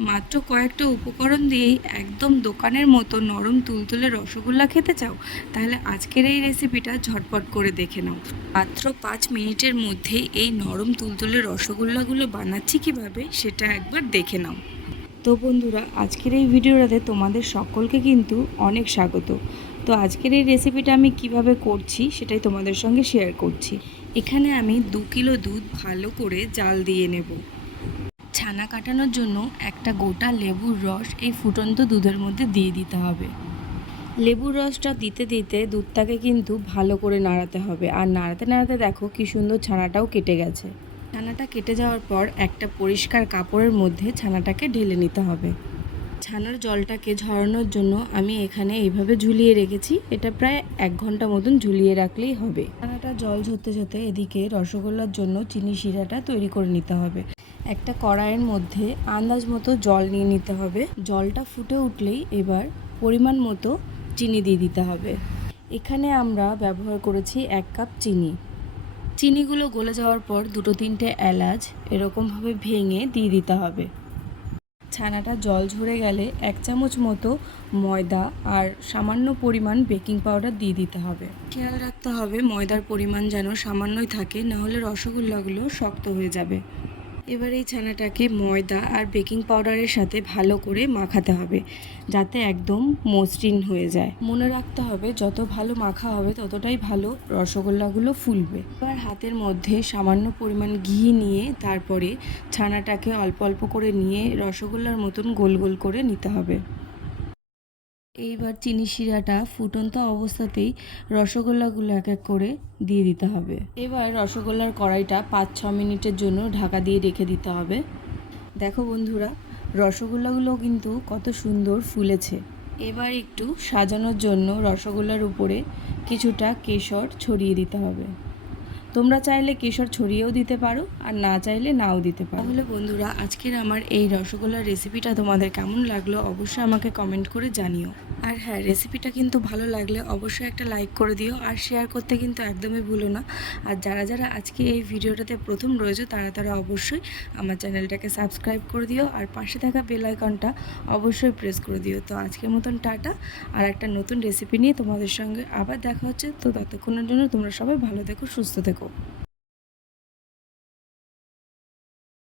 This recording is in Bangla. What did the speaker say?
মাত্র কয়েকটা উপকরণ দিয়েই একদম দোকানের মতো নরম তুলতুলে রসগোল্লা খেতে চাও, তাহলে আজকের এই রেসিপিটা ঝটপট করে দেখে নাও। মাত্র পাঁচ মিনিটের মধ্যে এই নরম তুলতুলে রসগোল্লাগুলো বানাচ্ছি কীভাবে, সেটা একবার দেখে নাও। তো বন্ধুরা, আজকের এই ভিডিওটাতে তোমাদের সকলকে কিন্তু অনেক স্বাগত। তো আজকের এই রেসিপিটা আমি কীভাবে করছি, সেটাই তোমাদের সঙ্গে শেয়ার করছি। এখানে আমি দু কিলো দুধ ভালো করে জাল দিয়ে নেব। ছানা কাটানোর জন্য একটা গোটা লেবুর রস এই ফুটন্ত দুধের মধ্যে দিয়ে দিতে হবে। লেবুর রসটা দিতে দিতে দুধটাকে কিন্তু ভালো করে নাড়াতে হবে। আর নাড়াতে নাড়াতে দেখো কি সুন্দর ছানাটাও কেটে গেছে। ছানাটা কেটে যাওয়ার পর একটা পরিষ্কার কাপড়ের মধ্যে ছানাটাকে ঢেলে নিতে হবে। ছানার জলটাকে ঝরানোর জন্য আমি এখানে এইভাবে ঝুলিয়ে রেখেছি। এটা প্রায় এক ঘণ্টা মতন ঝুলিয়ে রাখলেই হবে। ছানাটা জল ঝরতে ঝরতে এদিকে রসগোল্লার জন্য চিনি শিরাটা তৈরি করে নিতে হবে। একটা কড়াইয়ের মধ্যে আন্দাজ মতো জল নিয়ে নিতে হবে। জলটা ফুটে উঠলেই এবার পরিমাণ মতো চিনি দিয়ে দিতে হবে। এখানে আমরা ব্যবহার করেছি এক কাপ চিনি। চিনিগুলো গলে যাওয়ার পর দুটো তিনটে এলাচ এরকমভাবে ভেঙে দিয়ে দিতে হবে। ছানাটা জল ঝরে গেলে এক চামচ মতো ময়দা আর সামান্য পরিমাণ বেকিং পাউডার দিয়ে দিতে হবে। খেয়াল রাখতে হবে ময়দার পরিমাণ যেন সামান্যই থাকে, নাহলে রসগোল্লাগুলো শক্ত হয়ে যাবে। এবার এই ছানাটাকে ময়দা আর বেকিং পাউডারের সাথে ভালো করে মাখাতে হবে, যাতে একদম মসৃণ হয়ে যায়। মনে রাখতে হবে, যত ভালো মাখা হবে, ততটাই ভালো রসগোল্লাগুলো ফুলবে। এবার হাতের মধ্যে সামান্য পরিমাণ ঘি নিয়ে তারপরে ছানাটাকে অল্প অল্প করে নিয়ে রসগোল্লার মতন গোল গোল করে নিতে হবে। এইবার চিনি শিরাটা ফুটন্ত অবস্থাতেই রসগোল্লাগুলো এক এক করে দিয়ে দিতে হবে। এবার রসগোল্লার কড়াইটা পাঁচ ছ মিনিটের জন্য ঢাকা দিয়ে রেখে দিতে হবে। দেখো বন্ধুরা, রসগোল্লাগুলো কিন্তু কত সুন্দর ফুলেছে। এবার একটু সাজানোর জন্য রসগোল্লার উপরে কিছুটা কেশর ছড়িয়ে দিতে হবে। তোমরা চাইলে কেশর ছড়িয়েও দিতে পারো, আর না চাইলে নাও দিতে পারো। তাহলে বন্ধুরা, আজকের আমার এই রসগোল্লার রেসিপিটা তোমাদের কেমন লাগল অবশ্যই আমাকে কমেন্ট করে জানিও। আর হ্যাঁ রেসিপিটা কিন্তু ভালো লাগলে অবশ্যই একটা লাইক করে দিও, আর শেয়ার করতে কিন্তু একদমই ভুলো না। আর যারা যারা আজকে এই ভিডিওটাতে প্রথম রয়েছে, তারা তারা অবশ্যই আমার চ্যানেলটাকে সাবস্ক্রাইব করে দিও, আর পাশে থাকা বেল আইকনটা অবশ্যই প্রেস করে দিও। তো আজকের মতন টাটা, আর একটা নতুন রেসিপি নিয়ে তোমাদের সঙ্গে আবার দেখা হচ্ছে। তো ততক্ষণের জন্য তোমরা সবাই ভালো থেকো, সুস্থ থেকো